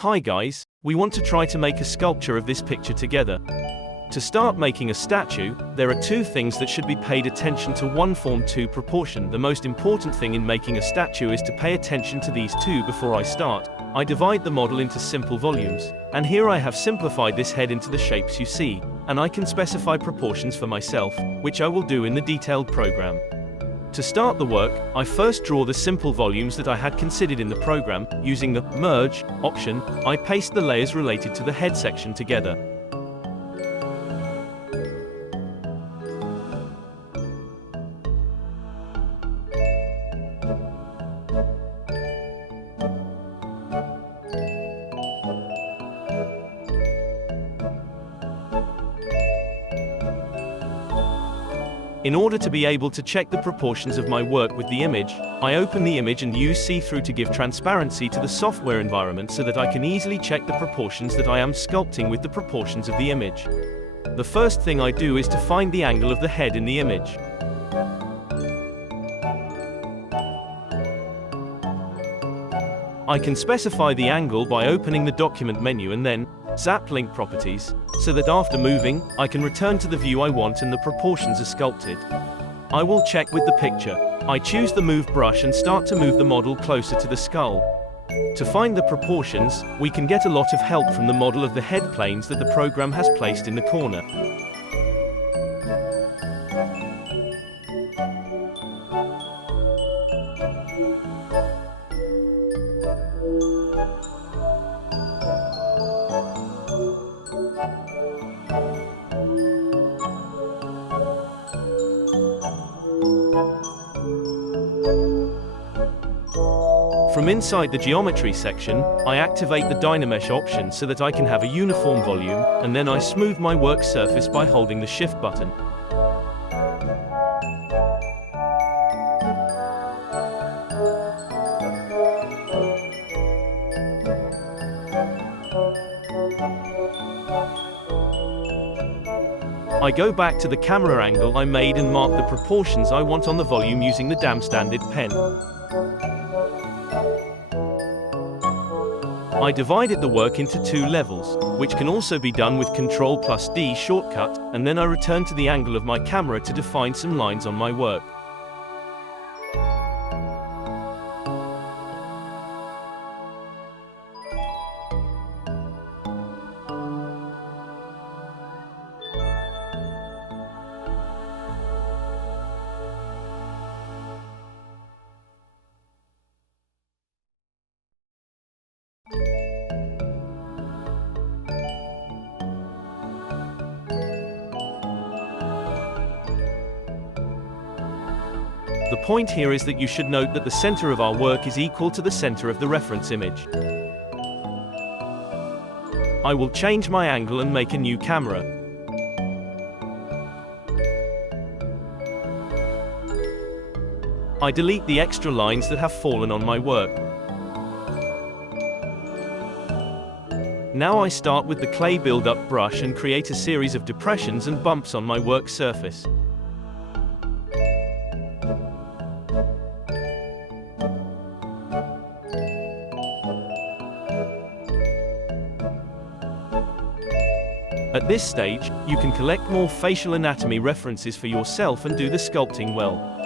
Hi guys, we want to try to make a sculpture of this picture together. To start making a statue, there are two things that should be paid attention to. 1, Form 2, proportion. The most important thing in making a statue is to pay attention to these two. Before I start, I divide the model into simple volumes, and here I have simplified this head into the shapes you see, and I can specify proportions for myself, which I will do in the detailed program. To start the work, I first draw the simple volumes that I had considered in the program. Using the Merge option, I paste the layers related to the head section together. In order to be able to check the proportions of my work with the image, I open the image and use see-through to give transparency to the software environment so that I can easily check the proportions that I am sculpting with the proportions of the image. The first thing I do is to find the angle of the head in the image. I can specify the angle by opening the document menu and then zap link properties, so that after moving, I can return to the view I want and the proportions are sculpted. I will check with the picture. I choose the Move brush and start to move the model closer to the skull. To find the proportions, we can get a lot of help from the model of the head planes that the program has placed in the corner. From inside the geometry section, I activate the Dynamesh option so that I can have a uniform volume, and then I smooth my work surface by holding the Shift button. I go back to the camera angle I made and mark the proportions I want on the volume using the damn-standard pen. I divided the work into two levels, which can also be done with Ctrl+D shortcut, and then I return to the angle of my camera to define some lines on my work. The point here is that you should note that the center of our work is equal to the center of the reference image. I will change my angle and make a new camera. I delete the extra lines that have fallen on my work. Now I start with the clay build-up brush and create a series of depressions and bumps on my work surface. At this stage, you can collect more facial anatomy references for yourself and do the sculpting well.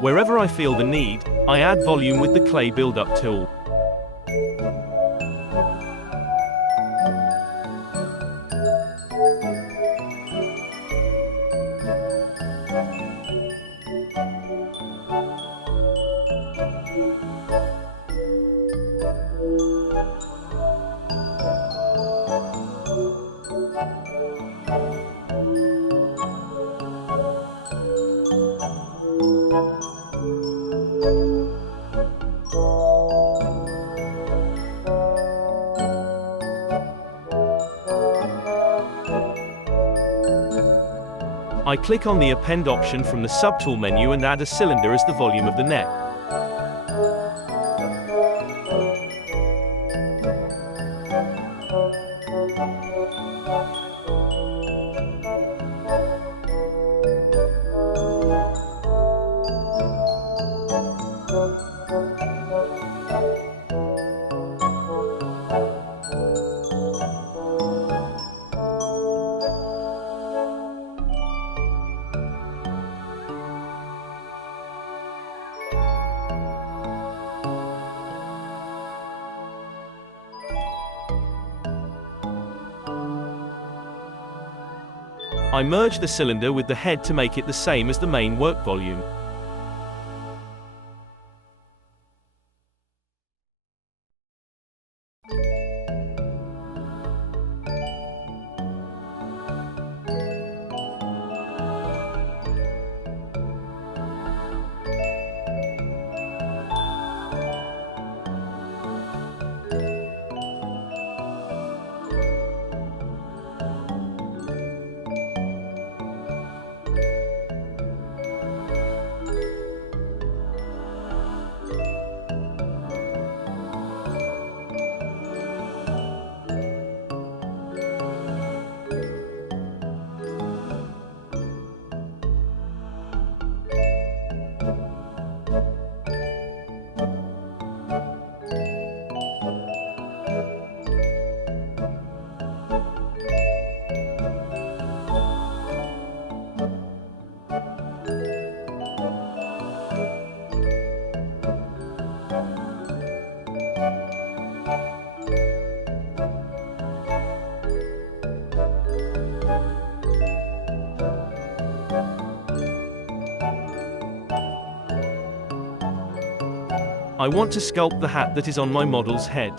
Wherever I feel the need, I add volume with the clay build-up tool. I click on the Append option from the Subtool menu and add a cylinder as the volume of the neck. I merge the cylinder with the head to make it the same as the main work volume. I want to sculpt the hat that is on my model's head.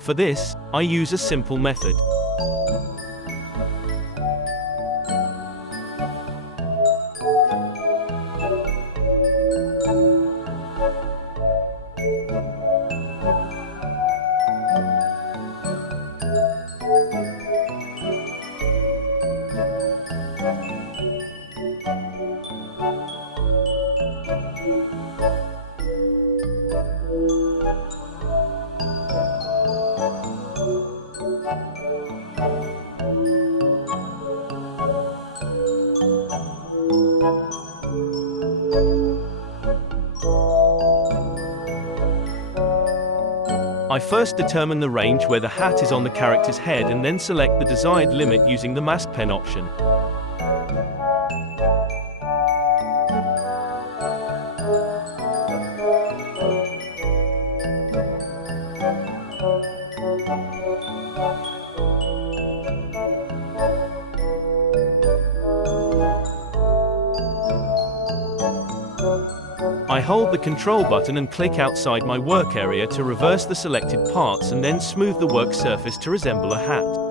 For this, I use a simple method. I first determine the range where the hat is on the character's head and then select the desired limit using the mask pen option. I hold the control button and click outside my work area to reverse the selected parts and then smooth the work surface to resemble a hat.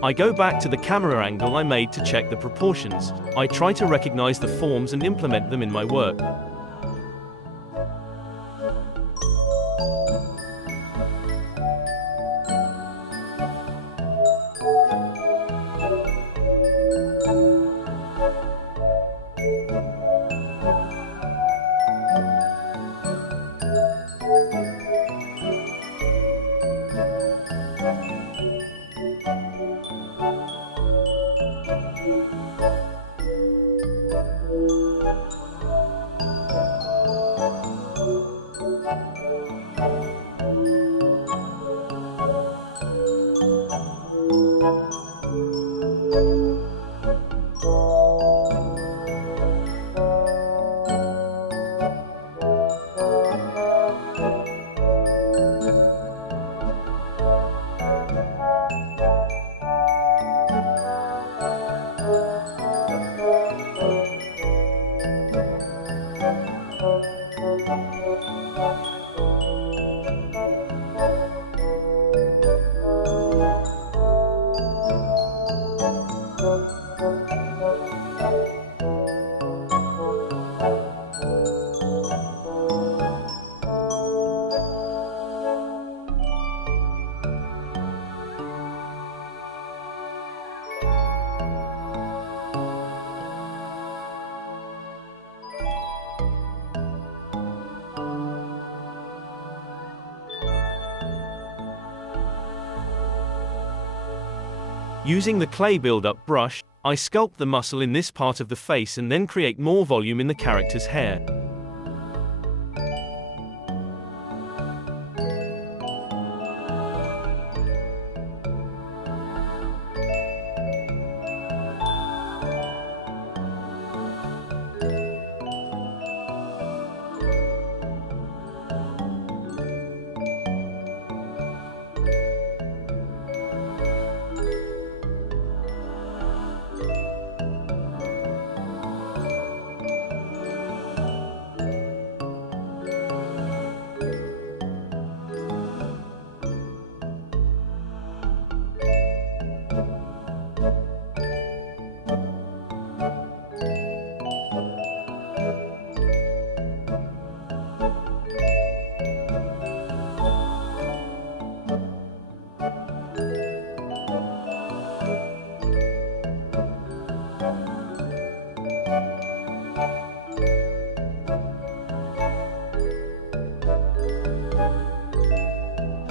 I go back to the camera angle I made to check the proportions. I try to recognize the forms and implement them in my work. Using the clay build-up brush, I sculpt the muscle in this part of the face and then create more volume in the character's hair.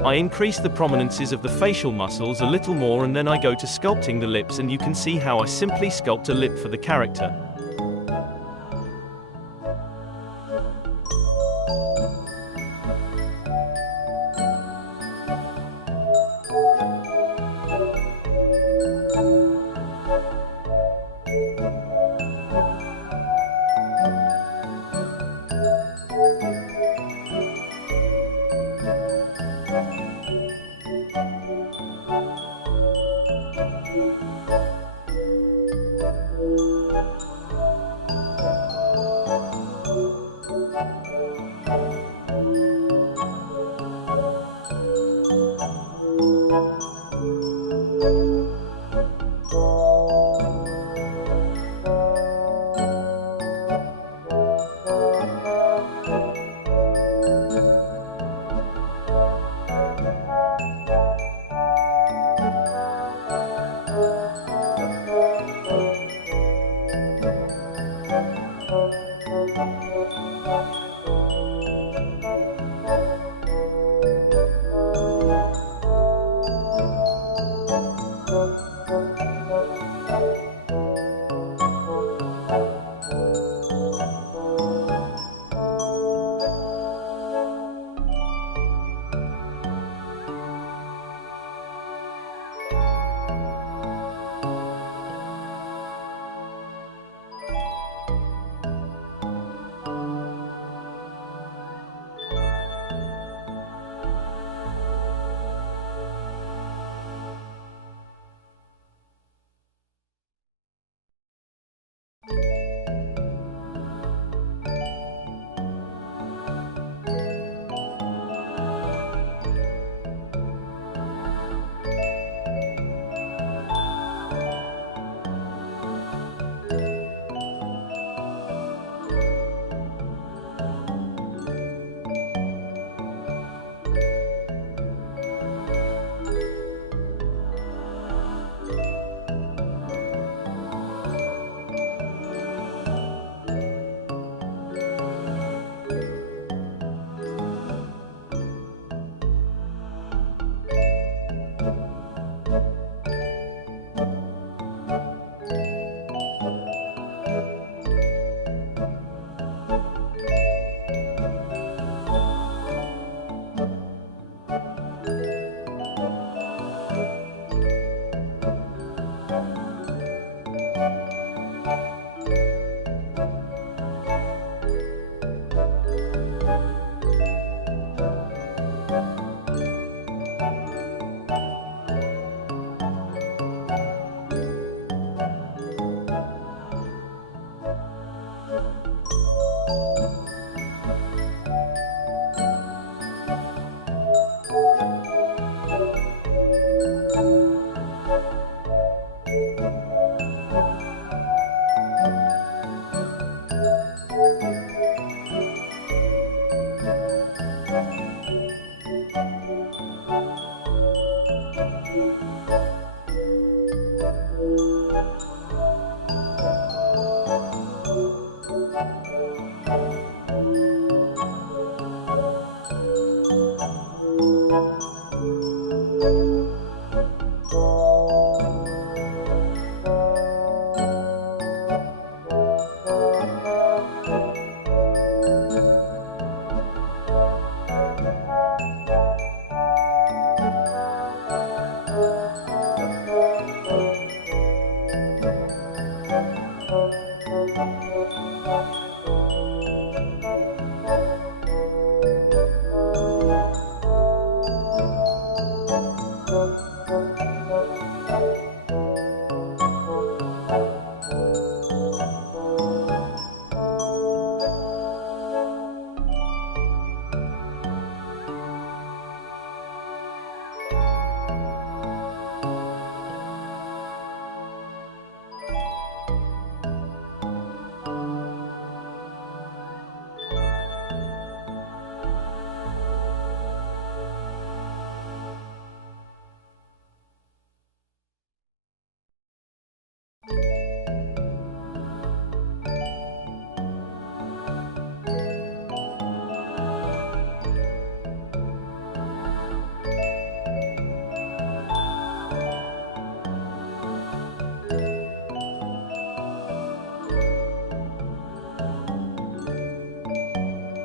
I increase the prominences of the facial muscles a little more and then I go to sculpting the lips, and you can see how I simply sculpt a lip for the character.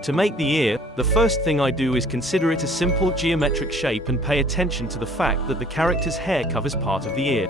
To make the ear, the first thing I do is consider it a simple geometric shape and pay attention to the fact that the character's hair covers part of the ear.